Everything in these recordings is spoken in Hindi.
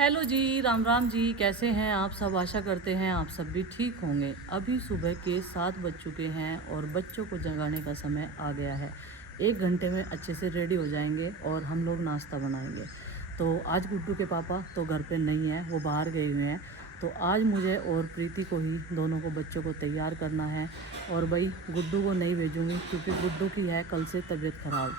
हेलो जी, राम राम जी। कैसे हैं आप सब? आशा करते हैं आप सब भी ठीक होंगे। अभी सुबह के 7 बज चुके हैं और बच्चों को जगाने का समय आ गया है। 1 घंटे में अच्छे से रेडी हो जाएंगे और हम लोग नाश्ता बनाएंगे। तो आज गुड्डू के पापा तो घर पे नहीं हैं, वो बाहर गए हुए हैं। तो आज मुझे और प्रीति को ही दोनों को बच्चों को तैयार करना है। और भाई गुड्डू को नहीं भेजूँगी क्योंकि गुड्डू की है कल से तबीयत ख़राब।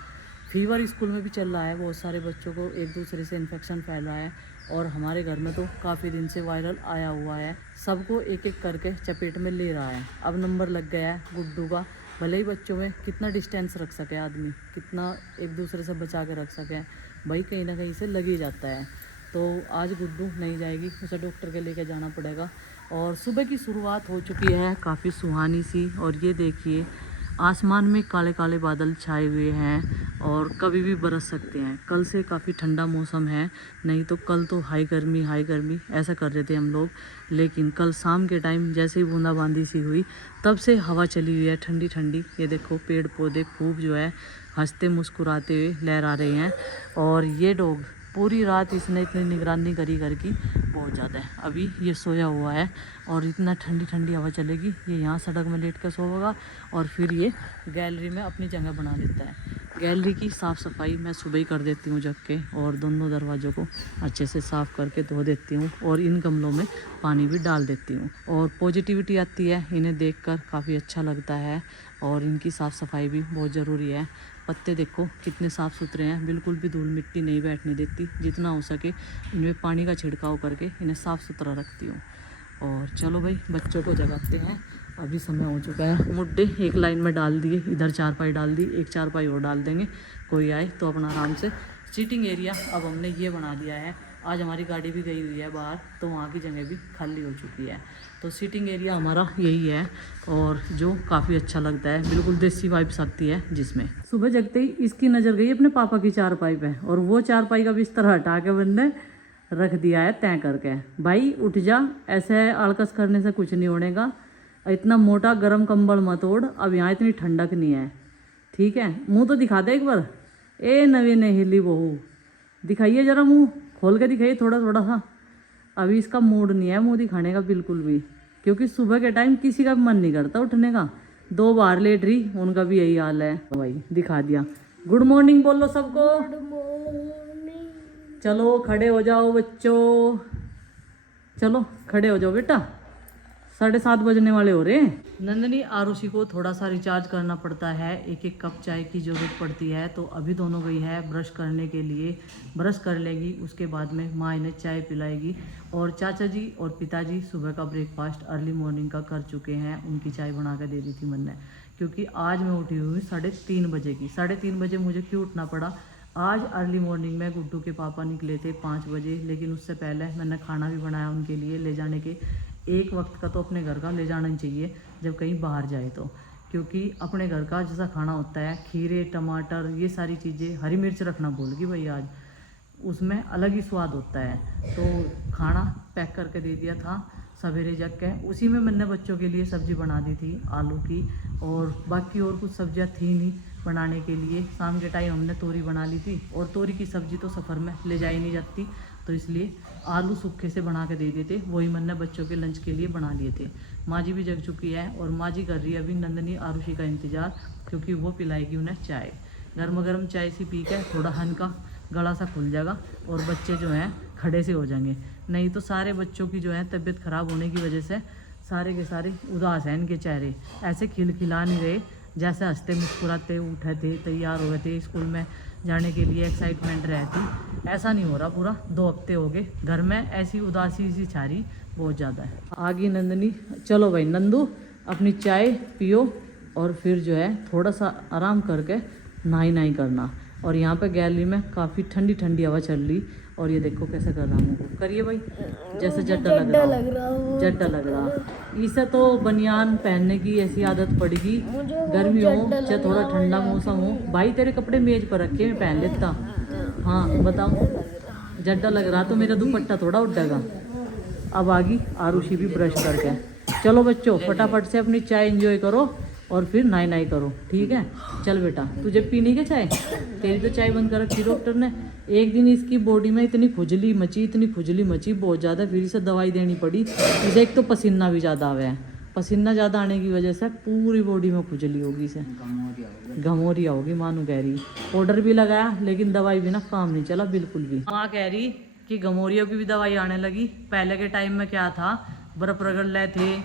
फीवर स्कूल में भी चल रहा है, बहुत सारे बच्चों को एक दूसरे से इन्फेक्शन फैल रहा है। और हमारे घर में तो काफ़ी दिन से वायरल आया हुआ है, सबको एक एक करके चपेट में ले रहा है। अब नंबर लग गया है गुड्डू का। भले ही बच्चों में कितना डिस्टेंस रख सके आदमी, कितना एक दूसरे से बचा के रख सके, भाई कहीं ना कहीं से लग ही जाता है। तो आज गुड्डू नहीं जाएगी, उसे डॉक्टर के लेके जाना पड़ेगा। और सुबह की शुरुआत हो चुकी है काफ़ी सुहानी सी। और ये देखिए आसमान में काले काले बादल छाए हुए हैं और कभी भी बरस सकते हैं। कल से काफ़ी ठंडा मौसम है, नहीं तो कल तो हाई गर्मी ऐसा कर रहे थे हम लोग। लेकिन कल शाम के टाइम जैसे ही बूंदाबांदी सी हुई तब से हवा चली हुई है ठंडी ठंडी। ये देखो पेड़ पौधे खूब जो है हंसते मुस्कुराते हुए लहरा रहे हैं। और ये डॉग पूरी रात इसने इतनी निगरानी करी घर की, बहुत ज़्यादा है। अभी ये सोया हुआ है और इतना ठंडी ठंडी हवा चलेगी, ये यहाँ सड़क में लेट कर सोएगा और फिर ये गैलरी में अपनी जगह बना लेता है। गैलरी की साफ़ सफाई मैं सुबह ही कर देती हूँ जग के, और दोनों दरवाज़ों को अच्छे से साफ़ करके धो देती हूँ और इन गमलों में पानी भी डाल देती हूँ। और पॉजिटिविटी आती है इन्हें देखकर, काफ़ी अच्छा लगता है। और इनकी साफ़ सफाई भी बहुत ज़रूरी है। पत्ते देखो कितने साफ़ सुथरे हैं, बिल्कुल भी धूल मिट्टी नहीं बैठने देती। जितना हो सके इनमें पानी का छिड़काव करके इन्हें साफ़ सुथरा रखती हूँ। और चलो भाई बच्चों को जगाते हैं, अभी समय हो चुका है। मुड्डे एक लाइन में डाल दिए, इधर चारपाई डाल दी, एक चारपाई और डाल देंगे, कोई आए तो अपना आराम से। सीटिंग एरिया अब हमने ये बना दिया है। आज हमारी गाड़ी भी गई हुई है बाहर, तो वहाँ की जगह भी खाली हो चुकी है। तो सीटिंग एरिया हमारा यही है और जो काफ़ी अच्छा लगता है, बिल्कुल देसी वाइब्स आती है जिसमें। सुबह जगते ही इसकी नज़र गई अपने पापा की चारपाई पे, और वो चारपाई का बिस्तर हटा के बंदे रख दिया है तय करके। भाई उठ जा, ऐसे आलकस करने से कुछ नहीं होने का। इतना मोटा गर्म कंबल मत ओढ़, अब यहाँ इतनी ठंडक नहीं है, ठीक है? मुंह तो दिखा दे एक बार। ए नवीन हिली बहू, दिखाइए ज़रा मुंह खोल के दिखाइए थोड़ा थोड़ा सा। अभी इसका मूड नहीं है मुंह दिखाने का बिल्कुल भी, क्योंकि सुबह के टाइम किसी का भी मन नहीं करता उठने का। 2 बार लेट रही, उनका भी यही हाल है। भाई दिखा दिया। गुड मॉर्निंग बोलो सबको। चलो खड़े हो जाओ बच्चों, चलो खड़े हो जाओ बेटा, 7:30 बजने वाले हो रहे हैं। नंदनी आरुषि को थोड़ा सा रिचार्ज करना पड़ता है, एक एक कप चाय की ज़रूरत पड़ती है। तो अभी दोनों गई है ब्रश करने के लिए, ब्रश कर लेगी, उसके बाद में माँ इन्हें चाय पिलाएगी। और चाचा जी और पिताजी सुबह का ब्रेकफास्ट अर्ली मॉर्निंग का कर चुके हैं, उनकी चाय बना कर दे दी थी मैंने। क्योंकि आज मैं उठी हुई 3:30 बजे की। 3:30 बजे मुझे क्यों उठना पड़ा? आज अर्ली मॉर्निंग में गुड्डू के पापा निकले थे 5 बजे, लेकिन उससे पहले मैंने खाना भी बनाया उनके लिए ले जाने के। एक वक्त का तो अपने घर का ले जाना ही चाहिए जब कहीं बाहर जाए तो, क्योंकि अपने घर का जैसा खाना होता है, खीरे टमाटर ये सारी चीज़ें, हरी मिर्च रखना भूल गई भाई आज, उसमें अलग ही स्वाद होता है। तो खाना पैक करके दे दिया था सवेरे जग के, उसी में मैंने बच्चों के लिए सब्ज़ी बना दी थी आलू की, और बाकी और कुछ सब्जियां थी नहीं बनाने के लिए। शाम के टाइम हमने तोरी बना ली थी, और तोरी की सब्ज़ी तो सफ़र में ले जाई नहीं जाती, तो इसलिए आलू सूखे से बना के दे दिए थे, वही मैंने बच्चों के लंच के लिए बना लिए थे। माँ जी भी जग चुकी है और माँ जी कर रही है अभी नंदनी आरुषि का इंतज़ार, क्योंकि वो पिलाएगी उन्हें चाय। गर्म गर्म चाय सी पी के थोड़ा हल्का गला सा खुल जाएगा और बच्चे जो हैं खड़े से हो जाएंगे। नहीं तो सारे बच्चों की जो है तबीयत ख़राब होने की वजह से सारे के सारे उदास हैं, इनके चेहरे ऐसे खिलखिला नहीं रहे जैसे हंसते मुस्कुराते उठे थे, तैयार हो गए थे स्कूल में जाने के लिए, एक्साइटमेंट रहती। ऐसा नहीं हो रहा। पूरा 2 हफ्ते हो गए घर में ऐसी उदासी सी छा रही, बहुत ज़्यादा है। आगे नंदनी, चलो भाई नंदू अपनी चाय पियो और फिर जो है थोड़ा सा आराम करके नहाई करना। और यहाँ पे गैलरी में काफ़ी ठंडी ठंडी हवा चल रही, और ये देखो कैसे कर रहा हूँ, करिए भाई जैसे जड्डा लग रहा हो, जड्डा लग रहा। इसे तो बनियान पहनने की ऐसी आदत पड़ेगी, गर्मी हो चाहे थोड़ा ठंडा मौसम हो। भाई तेरे कपड़े मेज पर रखे मैं पहन लेता। हाँ बताओ, जड्डा लग रहा तो मेरा दुपट्टा थोड़ा उठेगा। अब आगी आरुषि भी ब्रश करके। चलो बच्चों फटाफट से अपनी चाय एंजॉय करो और फिर नाई नाई करो, ठीक है। चल बेटा, तुझे पीनी क्या चाय? तेरी तो चाय बंद कर रखी डॉक्टर ने। एक दिन इसकी बॉडी में इतनी खुजली मची बहुत ज़्यादा, फिर इसे दवाई देनी पड़ी। इसे एक तो पसीना भी ज़्यादा आ गया है, पसीना ज़्यादा आने की वजह से पूरी बॉडी में खुजली होगी, इसे घमौरिया होगी। मानू कह रही पाउडर भी लगाया लेकिन दवाई भी ना काम नहीं चला बिल्कुल भी। माँ कह रही कि घमौरियों की भी दवाई आने लगी। पहले के टाइम में क्या था, बर्फ रगड़ ले थे,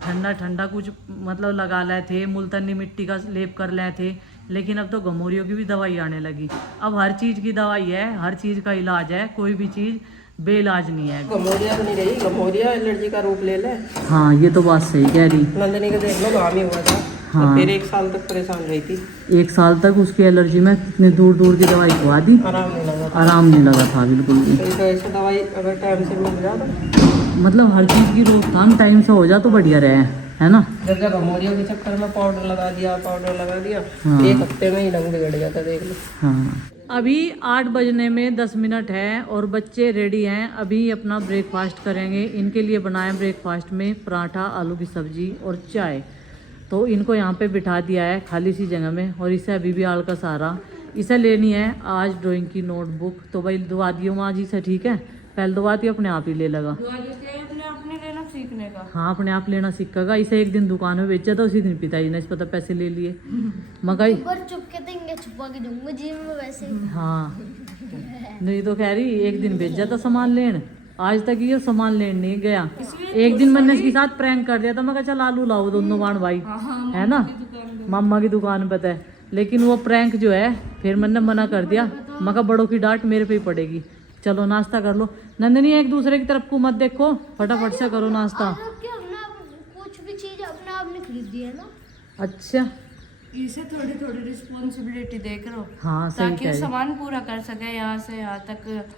ठंडा ठंडा कुछ मतलब लगा ले थे, मुल्तानी मिट्टी का लेप कर ले थे, लेकिन अब तो घमौरियों की भी दवाई आने लगी। अब हर चीज़ की दवाई है, हर चीज़ का इलाज है, कोई भी चीज़ बेइलाज नहीं है। घमौरिया नहीं रही, घमौरिया एलर्जी का रूप ले ले। हाँ ये तो बात सही कह रही। नंदनी का देख लो, गाँव ही हुआ था। हाँ। फिर 1 साल तक परेशान रही थी। 1 साल तक उसकी एलर्जी में कितने दूर दूर की दवाई खुआ दी, आराम नहीं लगा था। आराम नहीं लगा था बिल्कुल भी। तो इस वजह से दवाई अगर टाइम से मिल जाए तो मतलब हर चीज़ की रोकथाम टाइम से हो जा तो बढ़िया रहे, है ना। जब घमौरियों के चक्कर में पाउडर लगा दिया हाँ। 1 हफ्ते में ही रंग बिगड़ जाता, देख लो। हाँ अभी 8 बजने में 10 मिनट है और बच्चे रेडी हैं। अभी अपना ब्रेकफास्ट करेंगे। इनके लिए बनाया ब्रेकफास्ट में पराठा, आलू की सब्जी और चाय। तो इनको यहाँ पे बिठा दिया है खाली सी जगह में, और इसे अभी भी आलकस आ रहा। इसे लेनी है आज ड्राइंग की नोटबुक। तो भाई दुआ दियो माँ जी से, ठीक है। पहले दुआ दियो, अपने आप ही ले लगा। सीखने का। हाँ अपने आप लेना सीखेगा। इसे एक दिन दुकान में बेचा था, उसी दिन पिताजी ने इस पता पैसे ले लिए। मकाई चुपके देंगे, छुपा के दूंगा जिम में वैसे। हाँ नहीं तो कह रही एक दिन भेजा था सामान लेने, आज तक ये सामान लेने नहीं गया। एक दिन मैंने इसके साथ प्रैंक कर दिया था, मैं कहा चल आलू लाओ दोनों बाण भाई, है ना, मामा की दुकान पे थे। लेकिन वो प्रैंक जो है फिर मैंने मना कर दिया। मैं कहा बड़ों की डांट मेरे पे ही पड़ेगी। चलो नाश्ता कर लो। नंदनी एक दूसरे की तरफ को मत देखो, फटाफट से करो नाश्ता। कुछ भी चीज अपने आप ने खरीदी है ना। अच्छा इसे थोड़ी थोड़ी रिस्पॉन्सिबिलिटी देख लो, हाँ सही ताकि कह वो रही। सामान पूरा कर सके यहाँ से यहाँ तक।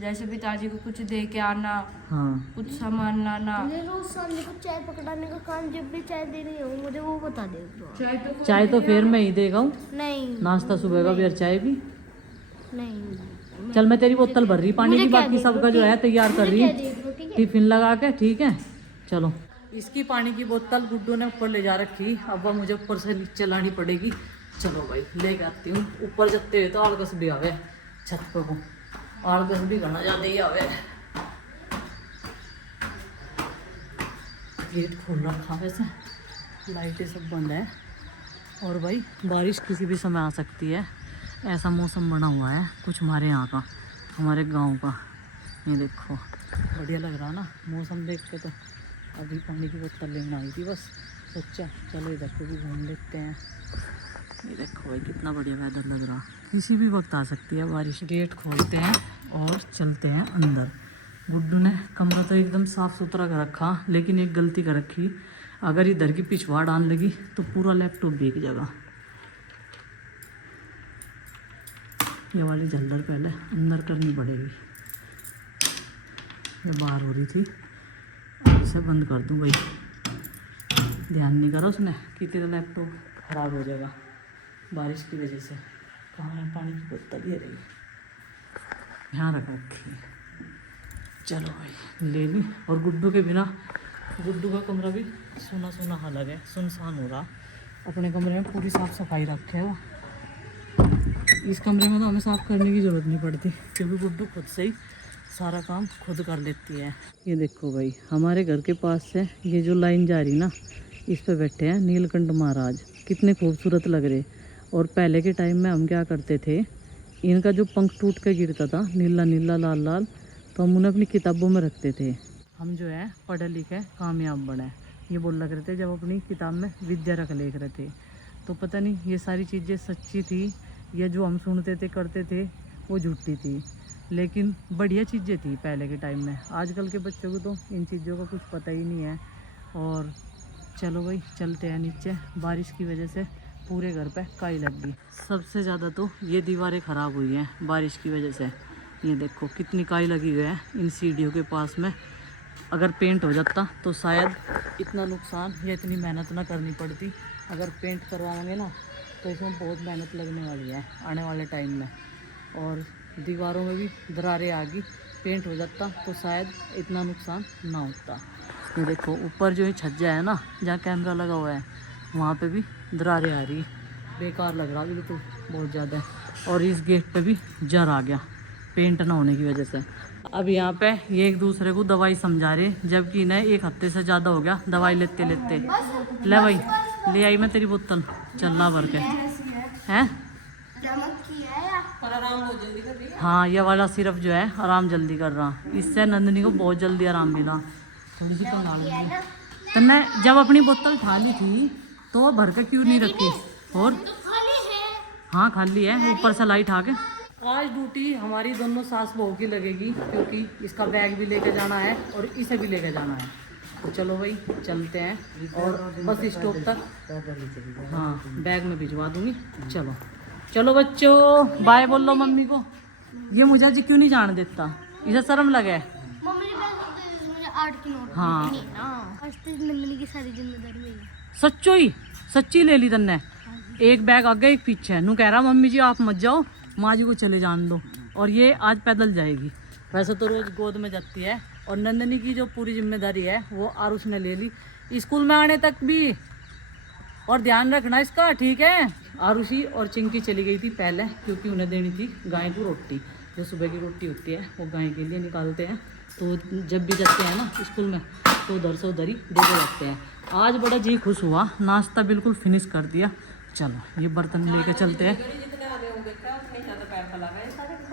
जैसे पिताजी को कुछ दे के आना, हाँ कुछ सामान लाना। मुझे रोज शाम को चाय पकड़ाने का काम, जब भी चाय देनी हो मुझे वो बता दे। चाय तो फिर मैं ही देगा हूँ, नहीं नाश्ता सुबह का भी और चाय भी। नहीं, चल मैं तेरी बोतल भर रही पानी की, बाकी सबका जो है तैयार कर रही ठीक है। टिफिन लगा के, ठीक है। चलो इसकी पानी की बोतल गुड्डू ने ऊपर ले जा रखी, अब वह मुझे ऊपर से नीचे लानी पड़ेगी। चलो भाई लेके आती हूँ। ऊपर जते हुए तो आलकस भी आवे, छत पे को आलकस भी घना ज्यादा ही आवे। गेट खोल रखा वैसे, लाइटें सब बंद है। और भाई बारिश किसी भी समय आ सकती है, ऐसा मौसम बना हुआ है कुछ हमारे यहाँ का, हमारे गांव का। ये देखो बढ़िया लग रहा ना मौसम देख के। तो अभी पानी की बोतल लेने आई थी, बस सोचा चलो इधर को भी घूम लेते हैं। ये देखो भाई कितना बढ़िया वेदर लग रहा, किसी भी वक्त आ सकती है बारिश। गेट खोलते हैं और चलते हैं अंदर। गुड्डू ने कमरा तो एकदम साफ़ सुथरा कर रखा, लेकिन एक गलती कर रखी, अगर इधर की पिछवाड़ आने लगी तो पूरा लैपटॉप भीग जाएगा। ये वाली झल्लर पहले अंदर करनी पड़ेगी, ये बाहर हो रही थी। अब इसे बंद कर दूँ भाई, ध्यान नहीं करा उसने कि तेरा लैपटॉप ख़राब हो जाएगा बारिश की वजह से। कहाँ है पानी की बोतल, ये रही, यहाँ रख रखी है। चलो भाई ले ली। और गुड्डू के बिना, गुड्डू का कमरा भी सूना सूना हालत है, सुनसान हो रहा। अपने कमरे में पूरी साफ़ सफाई रखे है वो। इस कमरे में तो हमें साफ़ करने की ज़रूरत नहीं पड़ती, क्योंकि गुड्डू खुद से ही सारा काम खुद कर लेती है। ये देखो भाई हमारे घर के पास से ये जो लाइन जा रही ना, इस पे बैठे हैं नीलकंठ महाराज, कितने खूबसूरत लग रहे। और पहले के टाइम में हम क्या करते थे, इनका जो पंख टूट कर गिरता था नीला नीला लाल लाल, तो हम उन्हें अपनी किताबों में रखते थे। हम जो है पढ़े लिखे कामयाब बने, ये बोल रहे थे जब अपनी किताब में विद्या रख लिख रहे थे। तो पता नहीं ये सारी चीज़ें सच्ची थी या जो हम सुनते थे करते थे वो झूठी थी, लेकिन बढ़िया चीज़ें थी पहले के टाइम में। आजकल के बच्चों को तो इन चीज़ों का कुछ पता ही नहीं है। और चलो भाई चलते हैं नीचे, बारिश की वजह से पूरे घर पे काई लग गई। सबसे ज़्यादा तो ये दीवारें ख़राब हुई हैं बारिश की वजह से। ये देखो कितनी काई लगी हुई है इन सीढ़ियों के पास में। अगर पेंट हो जाता तो शायद इतना नुकसान या इतनी मेहनत ना करनी पड़ती। अगर पेंट करवाएंगे ना तो इसमें बहुत मेहनत लगने वाली है आने वाले टाइम में। और दीवारों में भी दरारें आ गई, पेंट हो जाता तो शायद इतना नुकसान ना होता। ये देखो ऊपर जो ये छज्जा है ना, जहाँ कैमरा लगा हुआ है, वहाँ पे भी दरारें आ रही, बेकार लग रहा बिल्कुल बहुत ज़्यादा। और इस गेट पे भी जर आ गया पेंट ना होने की वजह से। अब यहाँ पे ये एक दूसरे को दवाई समझा रहे, जबकि इन्हें 1 हफ्ते से ज़्यादा हो गया दवाई लेते लेते। ले भाई, ले आई मैं तेरी बोतल, चलना भर के हैं। पर आराम बहुत जल्दी कर रही है। हाँ, ये वाला सिर्फ जो है आराम जल्दी कर रहा, इससे नंदनी को बहुत जल्दी आराम मिला। थोड़ी सी तो लगी। तो मैं जब अपनी बोतल खाली थी तो भर के क्यों नहीं रखी? और हाँ खाली है, ऊपर से लाइट आ के। आज ड्यूटी हमारी दोनों सास बहू की लगेगी, क्योंकि इसका बैग भी लेके जाना है और इसे भी लेके जाना है। तो चलो भाई चलते हैं और बस स्टॉप तक हाँ बैग में भिजवा दूंगी। चलो चलो बच्चों, बाय बोल लो मम्मी को। ये मुझे जी क्यों नहीं जाने देता, इसे शर्म लगे। मम्मी ने पैसे मुझे 8 की नोट हाँ। नहीं ना, फर्स्ट नंदनी की सारी जिम्मेदारी मेरी। सच्चो ही सच्ची ले ली तन्ने। एक बैग आगे एक पीछे। नू कह रहा मम्मी जी आप मत जाओ, माँ जी को चले जाने दो। और ये आज पैदल जाएगी। वैसे तो रोज गोद में जाती है। और नंदनी की जो पूरी जिम्मेदारी है वो आरुष ने ले ली, स्कूल में आने तक भी। और ध्यान रखना इसका, ठीक है। आरुषी और चिंकी चली गई थी पहले, क्योंकि उन्हें देनी थी गाय को रोटी। जो सुबह की रोटी होती है वो गाय के लिए निकालते हैं। तो जब भी जाते हैं ना स्कूल में तो उधर से उधर ही दे के जाते हैं। आज बड़ा जी खुश हुआ, नाश्ता बिल्कुल फिनिश कर दिया। चलो ये बर्तन लेके चलते हैं।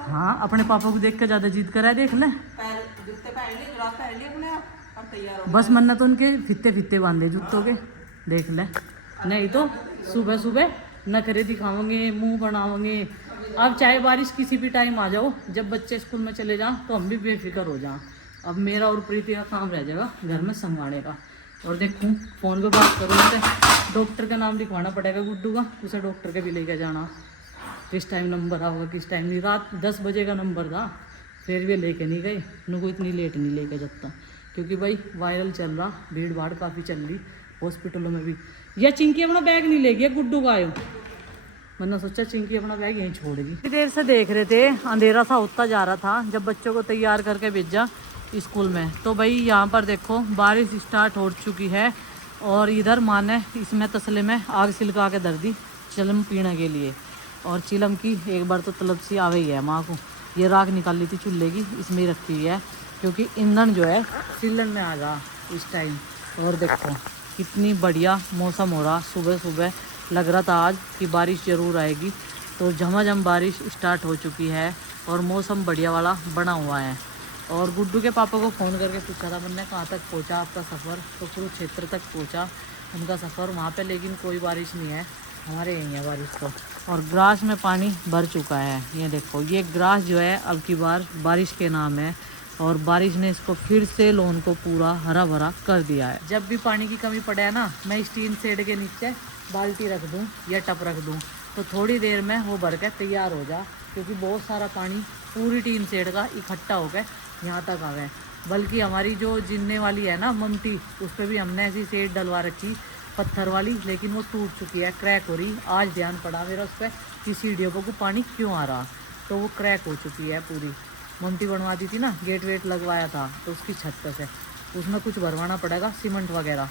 हाँ अपने पापा को देख के ज़्यादा जिद करा है, देख ले। बस मन्ना तो उनके फित्ते फित्ते बांधे जूतों के, देख ले। नहीं तो सुबह सुबह नखरे दिखाओगे, मुंह बनाओगे। अब चाहे बारिश किसी भी टाइम आ जाओ, जब बच्चे स्कूल में चले जाएं तो हम भी बेफिक्र हो जाएं। अब मेरा और प्रीति का काम रह जाएगा घर में संभालने का। और देखूँ फ़ोन पे बात करूँ तो डॉक्टर का नाम लिखवाना पड़ेगा गुड्डू का, उसे डॉक्टर के भी लेके जाना। किस टाइम नंबर आऊँगा किस टाइम नहीं। रात 10 बजे का नंबर था, फिर भी लेके नहीं गए। उनको इतनी लेट नहीं लेके जाता, क्योंकि भाई वायरल चल रहा, भीड़ भाड़ काफ़ी चल रही हॉस्पिटलों में भी। या चिंकी अपना बैग नहीं ले गया, गुड्डू का आयो। मैंने सोचा चिंकी अपना बैग यहीं छोड़ेगी। देर से देख रहे थे, अंधेरा सा होता जा रहा था जब बच्चों को तैयार करके भेजा स्कूल में। तो भाई यहाँ पर देखो बारिश स्टार्ट हो चुकी है। और इधर माँ ने इसमें तसले में आग सिलका के धर दी चिलम पीने के लिए। और चिलम की एक बार तो तलब सी आ गई है माँ को। ये राख निकाल ली थी चूल्हे की, इसमें ही रखी हुई है, क्योंकि ईंधन जो है सिलन में आ रहा इस टाइम। और देखो कितनी बढ़िया मौसम हो रहा, सुबह सुबह लग रहा था आज कि बारिश ज़रूर आएगी। तो झमाझम बारिश स्टार्ट हो चुकी है और मौसम बढ़िया वाला बना हुआ है। और गुड्डू के पापा को फ़ोन करके पूछा था मैंने, कहाँ तक पहुँचा आपका सफ़र? तो कुरुक्षेत्र तक पहुँचा उनका सफ़र वहाँ पे, लेकिन कोई बारिश नहीं है, हमारे यहीं है बारिश तो। और ग्रास में पानी भर चुका है। ये देखो ये ग्रास जो है अब की बार बारिश के नाम है, और बारिश ने इसको फिर से लॉन को पूरा हरा भरा कर दिया है। जब भी पानी की कमी पड़े ना, मैं इस टीन शेड के नीचे बाल्टी रख दूँ या टप रख दूँ, तो थोड़ी देर में वो भर के तैयार हो जा, क्योंकि बहुत सारा पानी पूरी टीन शेड का इकट्ठा हो गया यहाँ तक आ गए। बल्कि हमारी जो जिनने वाली है ना ममटी, उस पर भी हमने ऐसी शेड डलवा रखी पत्थर वाली, लेकिन वो टूट चुकी है, क्रैक हो रही। आज ध्यान पड़ा मेरा उस पर कि सीढ़ियों को पानी क्यों आ रहा, तो वो क्रैक हो चुकी है पूरी। ममटी बनवा दी थी ना, गेट वेट लगवाया था तो उसकी छत पे से, उसमें कुछ भरवाना पड़ेगा सीमेंट वगैरह।